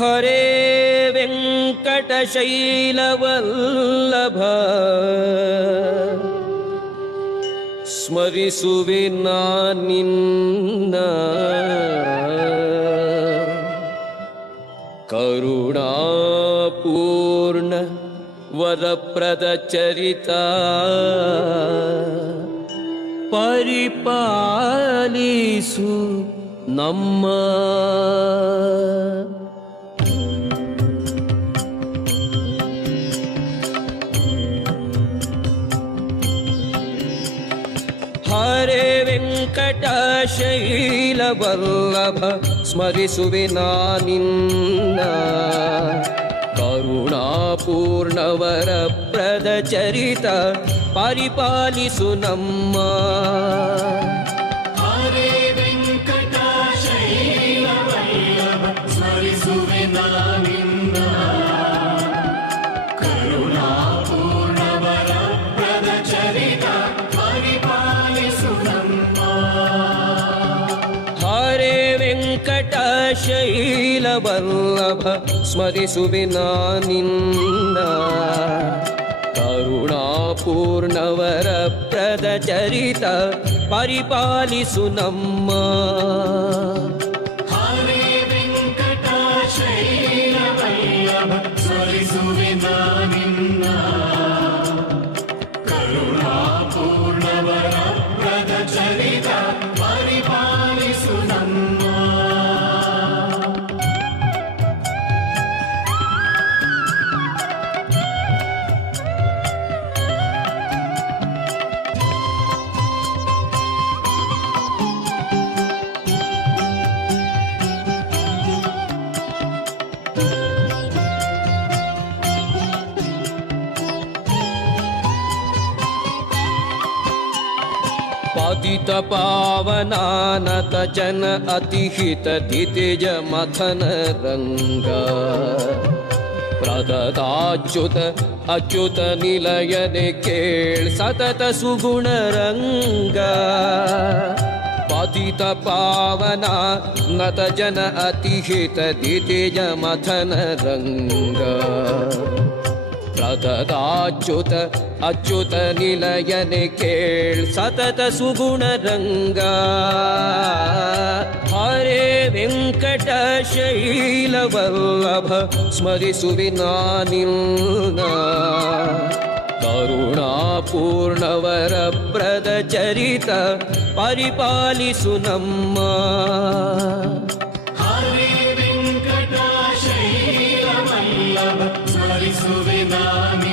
ಹರೇ ವೆಂಕಟಶೈಲವಲ್ಲಭ ಸ್ಮರಿಸುವೆ ನಾನಿನ್ನ ಕರುಣಾಪೂರ್ಣ ವರಪ್ರದ ಚರಿತ ಪರಿಪಾಲಿಸು ನಮ್ಮ ಹರೇ ವೆಂಕಟಶೈಲವಲ್ಲಭ ಸ್ಮರಿಸುವೆ ನಾನಿನ್ನ ಕರುಣಾಪೂರ್ಣವರ ಪ್ರದ ಚರಿತ ಪರಿಪಾಲಿಸು ನಮ್ಮ ಹರೇ ವೆಂಕಟಶೈಲವಲ್ಲಭ ಸ್ಮರಿಸುವೆ ನಾನಿನ್ನ ಕರುಣಾಪೂರ್ಣವರ ಪ್ರದ ಚರಿತ ಪರಿಪಾಲಿಸು ನಮ್ಮ ಹರೇ ವೆಂಕಟಶೈಲವಲ್ಲಭ ಸ್ಮರಿಸುವೆ ನಾನಿನ್ನ ಕರುಣಾಪೂರ್ಣವರ ಪ್ರದ ಚರಿತ ಪರಿಪಾಲಿಸು ನಮ್ಮ ಹರೇ ವೆಂಕಟಶೈಲವಲ್ಲಭ ಸ್ಮರಿಸುವೆ ನಾನಿನ್ನ ಕರುಣಾಪೂರ್ಣವರ ಪ್ರದ ಚರಿತ ಪರಿಪಾಲಿಸು ನಮ್ಮ ಪತಿತ ಪಾವನಾನತ ಜನ ಅತಿಹಿತ ದಿತಿಜ ಮಥನ ರಂಗ ಪ್ರದದಾಚ್ಯುತ ಅಚ್ಯುತ ನಿಲಯನೆ ಕೇಳ್ ಸತತ ಸುಗುಣ ರಂಗ ಪತಿತ ಪಾವನ ನತ ಜನ ಅತಿಹಿತ ದಿತಿಜ ಮಥನ ರಂಗ ಪ್ರದದಾಚ್ಯುತ ಅಚ್ಯುತ ನಿಲಯನೆ ಕೇಳ್ ಸತತ ಸುಗುಣ ರಂಗ ಹರೇ ವೆಂಕಟಶೈಲವಲ್ಲಭ ಸ್ಮರಿಸುವೆ ನಾನಿನ್ನ ಕರುಣಾಪೂರ್ಣವರ ಪ್ರದ ಚರಿತ ಪರಿಪಾಲಿಸು ನಮ್ಮ ಹರೇ ವೆಂಕಟಶೈಲವಲ್ಲಭ ಸ್ಮರಿಸುವೆ ನಾನಿನ್ನ